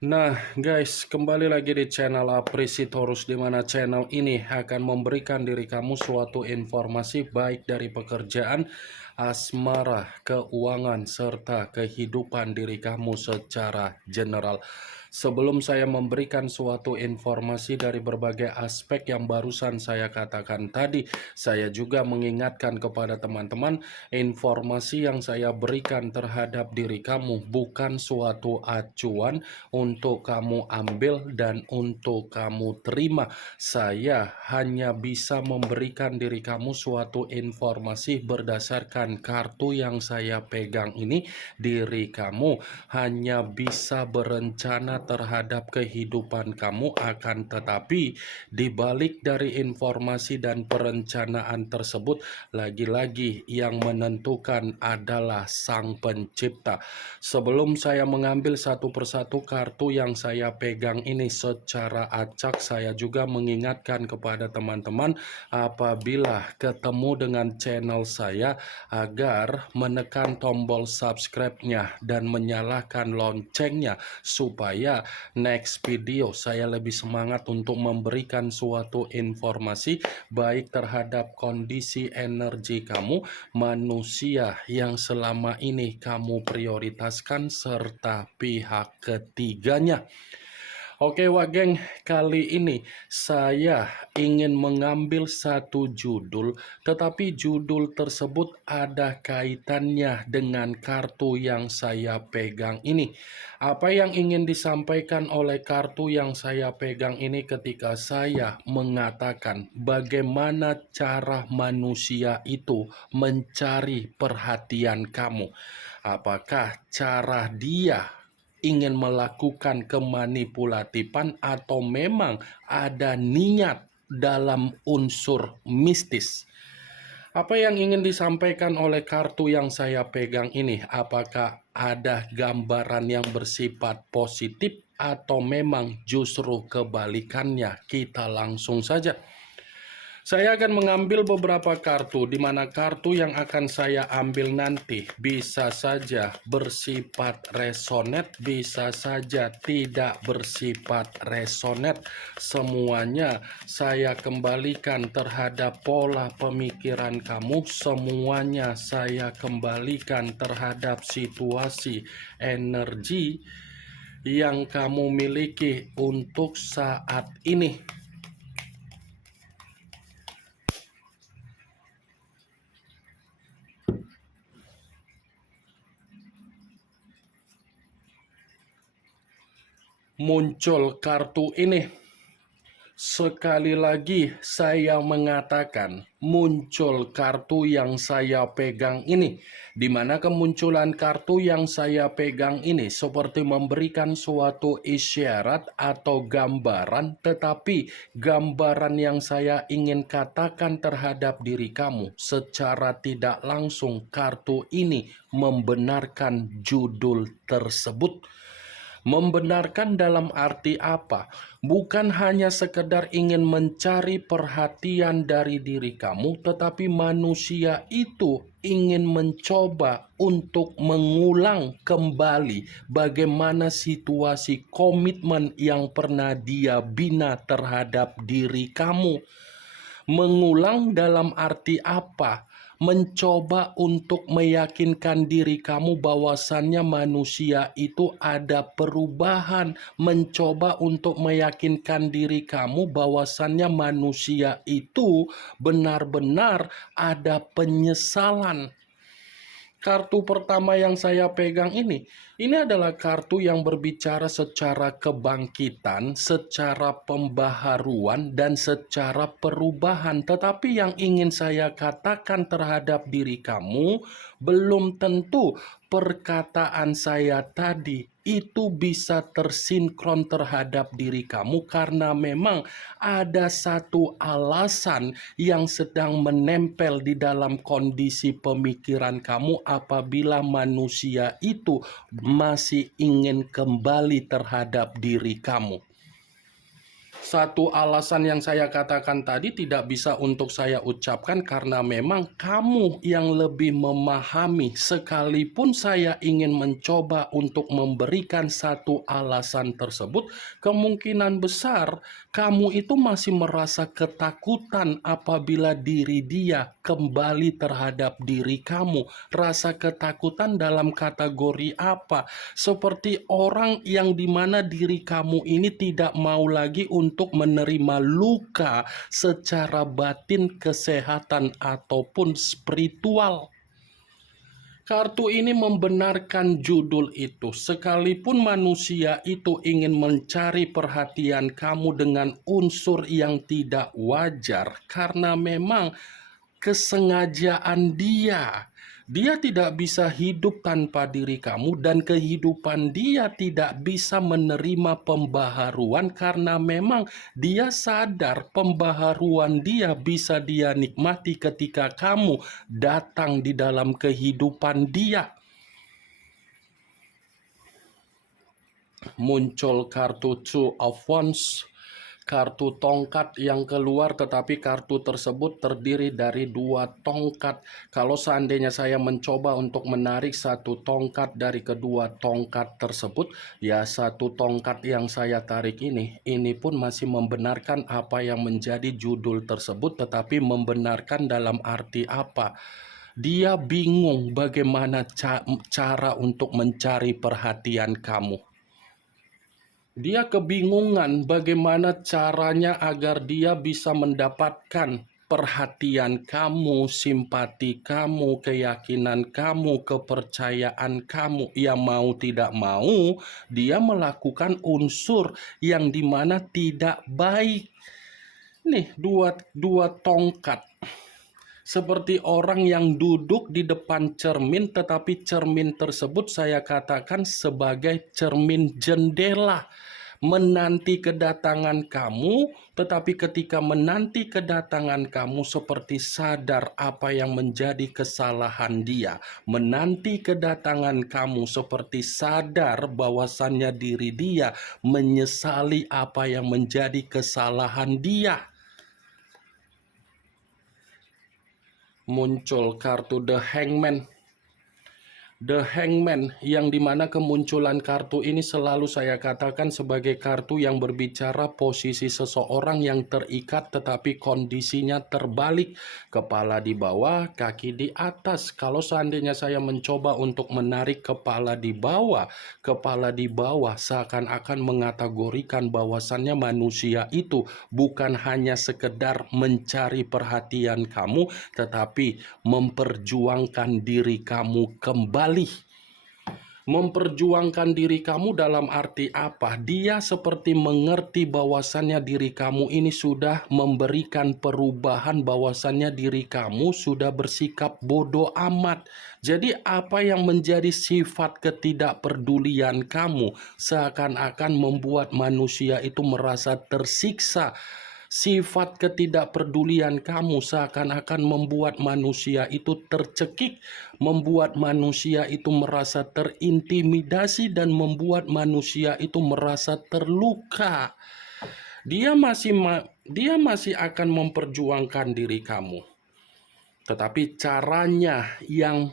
Nah guys, kembali lagi di channel Apresitorus, di mana channel ini akan memberikan diri kamu suatu informasi baik dari pekerjaan, asmara, keuangan, serta kehidupan diri kamu secara general. Sebelum saya memberikan suatu informasi dari berbagai aspek yang barusan saya katakan tadi, saya juga mengingatkan kepada teman-teman, informasi yang saya berikan terhadap diri kamu bukan suatu acuan untuk kamu ambil dan untuk kamu terima. Saya hanya bisa memberikan diri kamu suatu informasi berdasarkan kartu yang saya pegang ini. Diri kamu hanya bisa berencana terhadap kehidupan kamu, akan tetapi dibalik dari informasi dan perencanaan tersebut, lagi-lagi yang menentukan adalah Sang Pencipta. Sebelum saya mengambil satu persatu kartu yang saya pegang ini secara acak, saya juga mengingatkan kepada teman-teman apabila ketemu dengan channel saya agar menekan tombol subscribe-nya dan menyalakan loncengnya supaya next video saya lebih semangat untuk memberikan suatu informasi baik terhadap kondisi energi kamu, manusia yang selama ini kamu prioritaskan, serta pihak ketiganya. Oke Wak Geng, kali ini saya ingin mengambil satu judul, tetapi judul tersebut ada kaitannya dengan kartu yang saya pegang ini. Apa yang ingin disampaikan oleh kartu yang saya pegang ini ketika saya mengatakan bagaimana cara manusia itu mencari perhatian kamu? Apakah cara dia ingin melakukan kemanipulatifan atau memang ada niat dalam unsur mistis? Apa yang ingin disampaikan oleh kartu yang saya pegang ini? Apakah ada gambaran yang bersifat positif atau memang justru kebalikannya? Kita langsung saja. Saya akan mengambil beberapa kartu, di mana kartu yang akan saya ambil nanti bisa saja bersifat resonate, bisa saja tidak bersifat resonate. Semuanya saya kembalikan terhadap pola pemikiran kamu, semuanya saya kembalikan terhadap situasi energi yang kamu miliki untuk saat ini. Muncul kartu ini. Sekali lagi saya mengatakan muncul kartu yang saya pegang ini, di mana kemunculan kartu yang saya pegang ini seperti memberikan suatu isyarat atau gambaran, tetapi gambaran yang saya ingin katakan terhadap diri kamu secara tidak langsung, kartu ini membenarkan judul tersebut. Membenarkan dalam arti apa? Bukan hanya sekedar ingin mencari perhatian dari diri kamu, tetapi manusia itu ingin mencoba untuk mengulang kembali bagaimana situasi komitmen yang pernah dia bina terhadap diri kamu. Mengulang dalam arti apa? Mencoba untuk meyakinkan diri kamu bahwasannya manusia itu ada perubahan, mencoba untuk meyakinkan diri kamu bahwasannya manusia itu benar-benar ada penyesalan. Kartu pertama yang saya pegang ini adalah kartu yang berbicara secara kebangkitan, secara pembaharuan, dan secara perubahan. Tetapi yang ingin saya katakan terhadap diri kamu, belum tentu perkataan saya tadi itu bisa tersinkron terhadap diri kamu, karena memang ada satu alasan yang sedang menempel di dalam kondisi pemikiran kamu apabila manusia itu masih ingin kembali terhadap diri kamu. Satu alasan yang saya katakan tadi tidak bisa untuk saya ucapkan karena memang kamu yang lebih memahami. Sekalipun saya ingin mencoba untuk memberikan satu alasan tersebut, kemungkinan besar kamu itu masih merasa ketakutan apabila diri dia kembali terhadap diri kamu. Rasa ketakutan dalam kategori apa? Seperti orang yang dimana diri kamu ini tidak mau lagi untuk menerima luka secara batin, kesehatan, ataupun spiritual. Kartu ini membenarkan judul itu. Sekalipun manusia itu ingin mencari perhatian kamu dengan unsur yang tidak wajar, karena memang kesengajaan dia. Dia tidak bisa hidup tanpa diri kamu dan kehidupan dia tidak bisa menerima pembaharuan karena memang dia sadar pembaharuan dia bisa dia nikmati ketika kamu datang di dalam kehidupan dia. Muncul kartu Two of Wands, kartu tongkat yang keluar, tetapi kartu tersebut terdiri dari dua tongkat. Kalau seandainya saya mencoba untuk menarik satu tongkat dari kedua tongkat tersebut, ya satu tongkat yang saya tarik ini pun masih membenarkan apa yang menjadi judul tersebut, tetapi membenarkan dalam arti apa? Dia bingung bagaimana cara untuk mencari perhatian kamu. Dia kebingungan bagaimana caranya agar dia bisa mendapatkan perhatian kamu, simpati kamu, keyakinan kamu, kepercayaan kamu. Ya mau tidak mau, dia melakukan unsur yang dimana tidak baik. Nih, dua tongkat. Seperti orang yang duduk di depan cermin, tetapi cermin tersebut saya katakan sebagai cermin jendela. Menanti kedatangan kamu, tetapi ketika menanti kedatangan kamu seperti sadar apa yang menjadi kesalahan dia. Menanti kedatangan kamu seperti sadar bahwasannya diri dia menyesali apa yang menjadi kesalahan dia. Muncul kartu The Hangman. The Hangman, yang dimana kemunculan kartu ini selalu saya katakan sebagai kartu yang berbicara posisi seseorang yang terikat tetapi kondisinya terbalik. Kepala di bawah, kaki di atas. Kalau seandainya saya mencoba untuk menarik kepala di bawah seakan-akan mengategorikan bahwasannya manusia itu bukan hanya sekedar mencari perhatian kamu, tetapi memperjuangkan diri kamu kembali. Memperjuangkan diri kamu dalam arti apa? Dia seperti mengerti bahwasannya diri kamu ini sudah memberikan perubahan, bahwasannya diri kamu sudah bersikap bodoh amat. Jadi apa yang menjadi sifat ketidakpedulian kamu seakan-akan membuat manusia itu merasa tersiksa. Sifat ketidakpedulian kamu seakan-akan membuat manusia itu tercekik, membuat manusia itu merasa terintimidasi, dan membuat manusia itu merasa terluka. Dia masih akan memperjuangkan diri kamu, tetapi caranya yang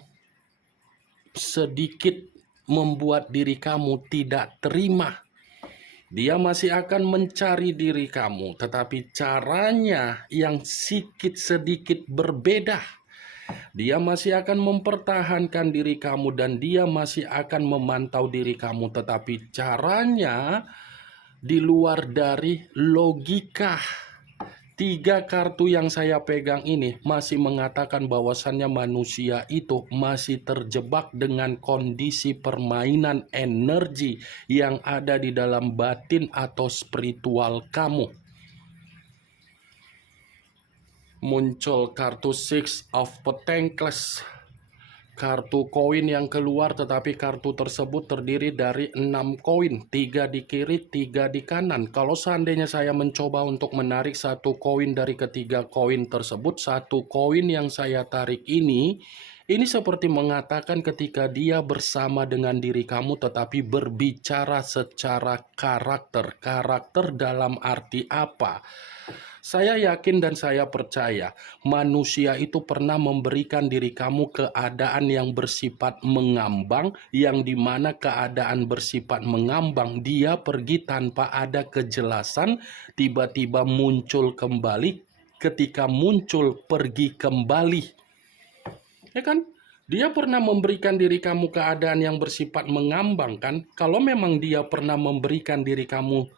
sedikit membuat diri kamu tidak terima. Dia masih akan mencari diri kamu, tetapi caranya yang sedikit berbeda. Dia masih akan mempertahankan diri kamu dan dia masih akan memantau diri kamu, tetapi caranya di luar dari logika. 3 kartu yang saya pegang ini masih mengatakan bahwasannya manusia itu masih terjebak dengan kondisi permainan energi yang ada di dalam batin atau spiritual kamu. Muncul kartu Six of Pentacles. Kartu koin yang keluar, tetapi kartu tersebut terdiri dari 6 koin, 3 di kiri, 3 di kanan. Kalau seandainya saya mencoba untuk menarik satu koin dari ketiga koin tersebut, satu koin yang saya tarik ini Ini seperti mengatakan ketika dia bersama dengan diri kamu tetapi berbicara secara karakter. Karakter dalam arti apa? Saya yakin dan saya percaya manusia itu pernah memberikan diri kamu keadaan yang bersifat mengambang, yang dimana keadaan bersifat mengambang dia pergi tanpa ada kejelasan, tiba-tiba muncul kembali, ketika muncul pergi kembali. Ya kan? Dia pernah memberikan diri kamu keadaan yang bersifat mengambang kan? Kalau memang dia pernah memberikan diri kamu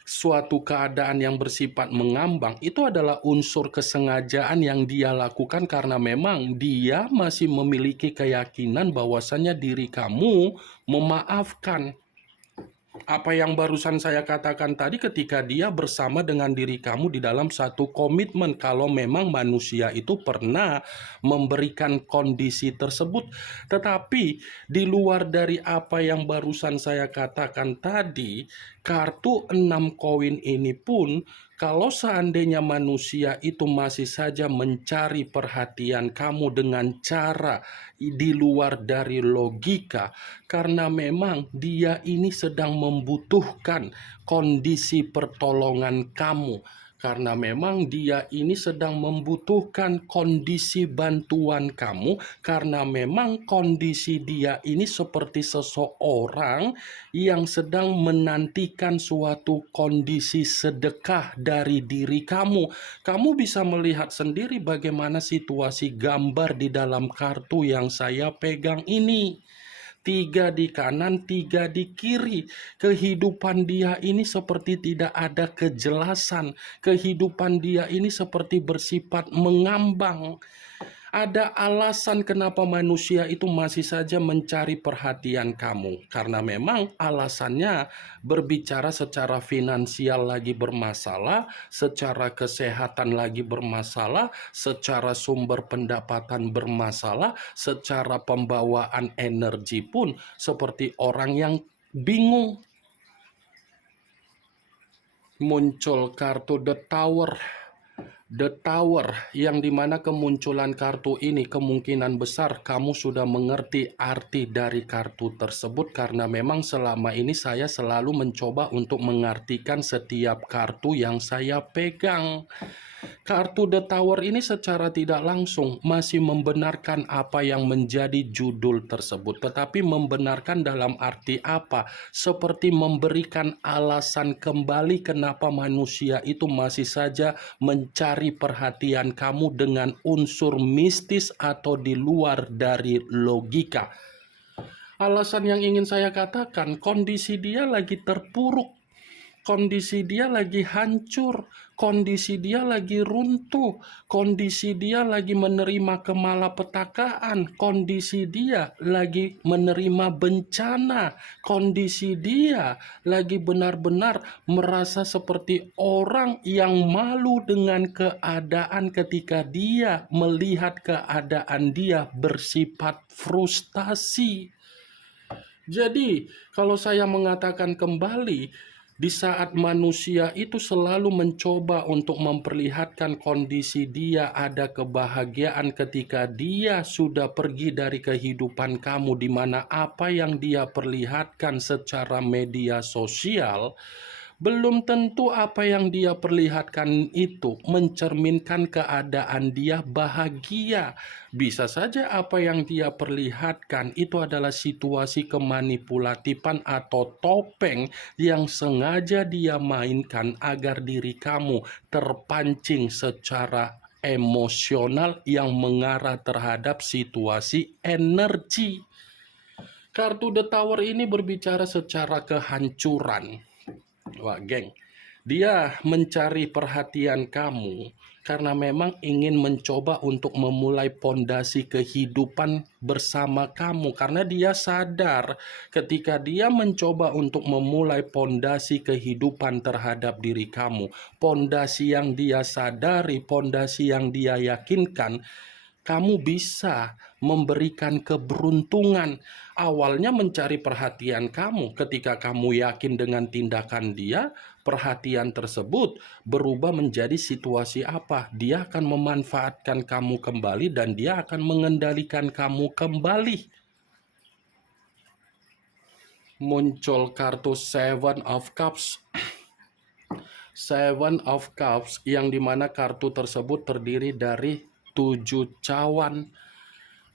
suatu keadaan yang bersifat mengambang, itu adalah unsur kesengajaan yang dia lakukan karena memang dia masih memiliki keyakinan bahwasannya diri kamu memaafkan. Apa yang barusan saya katakan tadi, ketika dia bersama dengan diri kamu di dalam satu komitmen, kalau memang manusia itu pernah memberikan kondisi tersebut. Tetapi di luar dari apa yang barusan saya katakan tadi, kartu 6 koin ini pun, kalau seandainya manusia itu masih saja mencari perhatian kamu dengan cara di luar dari logika, karena memang dia ini sedang membutuhkan kondisi pertolongan kamu. Karena memang dia ini sedang membutuhkan kondisi bantuan kamu, karena memang kondisi dia ini seperti seseorang yang sedang menantikan suatu kondisi sedekah dari diri kamu. Kamu bisa melihat sendiri bagaimana situasi gambar di dalam kartu yang saya pegang ini. 3 di kanan, 3 di kiri. Kehidupan dia ini seperti tidak ada kejelasan. Kehidupan dia ini seperti bersifat mengambang. Ada alasan kenapa manusia itu masih saja mencari perhatian kamu. Karena memang alasannya berbicara secara finansial lagi bermasalah, secara kesehatan lagi bermasalah, secara sumber pendapatan bermasalah, secara pembawaan energi pun seperti orang yang bingung. Muncul kartu The Tower. The Tower, yang dimana kemunculan kartu ini kemungkinan besar kamu sudah mengerti arti dari kartu tersebut, karena memang selama ini saya selalu mencoba untuk mengartikan setiap kartu yang saya pegang. Kartu The Tower ini secara tidak langsung masih membenarkan apa yang menjadi judul tersebut, tetapi membenarkan dalam arti apa? Seperti memberikan alasan kembali kenapa manusia itu masih saja mencari perhatian kamu dengan unsur mistis atau di luar dari logika. Alasan yang ingin saya katakan, kondisi dia lagi terpuruk. Kondisi dia lagi hancur, kondisi dia lagi runtuh, kondisi dia lagi menerima kemalapetakaan, kondisi dia lagi menerima bencana, kondisi dia lagi benar-benar merasa seperti orang yang malu dengan keadaan ketika dia melihat keadaan dia bersifat frustasi. Jadi, kalau saya mengatakan kembali, di saat manusia itu selalu mencoba untuk memperlihatkan kondisi dia ada kebahagiaan ketika dia sudah pergi dari kehidupan kamu, di mana apa yang dia perlihatkan secara media sosial belum tentu apa yang dia perlihatkan itu mencerminkan keadaan dia bahagia. Bisa saja apa yang dia perlihatkan itu adalah situasi kemanipulatifan atau topeng yang sengaja dia mainkan agar diri kamu terpancing secara emosional yang mengarah terhadap situasi energi. Kartu The Tower ini berbicara secara kehancuran. Wah, geng, dia mencari perhatian kamu karena memang ingin mencoba untuk memulai pondasi kehidupan bersama kamu. Karena dia sadar ketika dia mencoba untuk memulai pondasi kehidupan terhadap diri kamu, pondasi yang dia sadari, pondasi yang dia yakinkan, kamu bisa memberikan keberuntungan. Awalnya mencari perhatian kamu, ketika kamu yakin dengan tindakan dia, perhatian tersebut berubah menjadi situasi apa? Dia akan memanfaatkan kamu kembali dan dia akan mengendalikan kamu kembali. Muncul kartu Seven of Cups. Seven of Cups yang dimana kartu tersebut terdiri dari 7 cawan.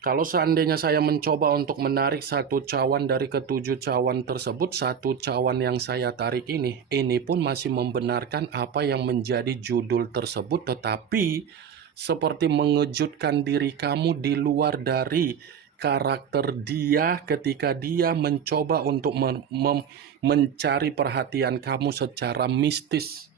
Kalau seandainya saya mencoba untuk menarik satu cawan dari ketujuh cawan tersebut, satu cawan yang saya tarik ini pun masih membenarkan apa yang menjadi judul tersebut, tetapi seperti mengejutkan diri kamu di luar dari karakter dia ketika dia mencoba untuk mencari perhatian kamu secara mistis.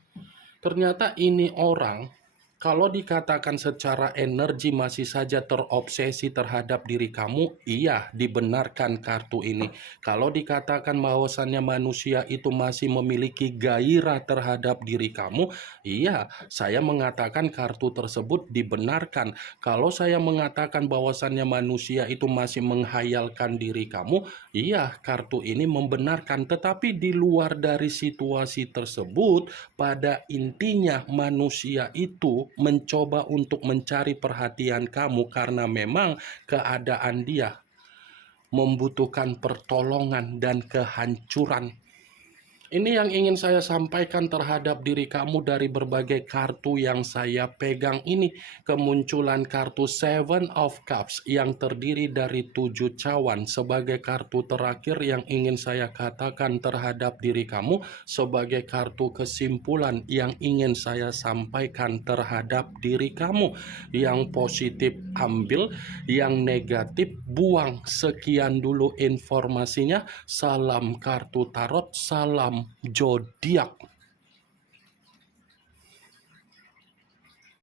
Ternyata ini orang, kalau dikatakan secara energi masih saja terobsesi terhadap diri kamu, iya, dibenarkan kartu ini. Kalau dikatakan bahwasannya manusia itu masih memiliki gairah terhadap diri kamu, iya, saya mengatakan kartu tersebut dibenarkan. Kalau saya mengatakan bahwasannya manusia itu masih menghayalkan diri kamu, iya, kartu ini membenarkan. Tetapi di luar dari situasi tersebut, pada intinya manusia itu mencoba untuk mencari perhatian kamu karena memang keadaan dia membutuhkan pertolongan dan kehancuran. Ini yang ingin saya sampaikan terhadap diri kamu dari berbagai kartu yang saya pegang ini. Kemunculan kartu Seven of Cups yang terdiri dari 7 cawan sebagai kartu terakhir yang ingin saya katakan terhadap diri kamu, sebagai kartu kesimpulan yang ingin saya sampaikan terhadap diri kamu. Yang positif ambil, yang negatif buang. Sekian dulu informasinya. Salam kartu tarot, salam zodiak.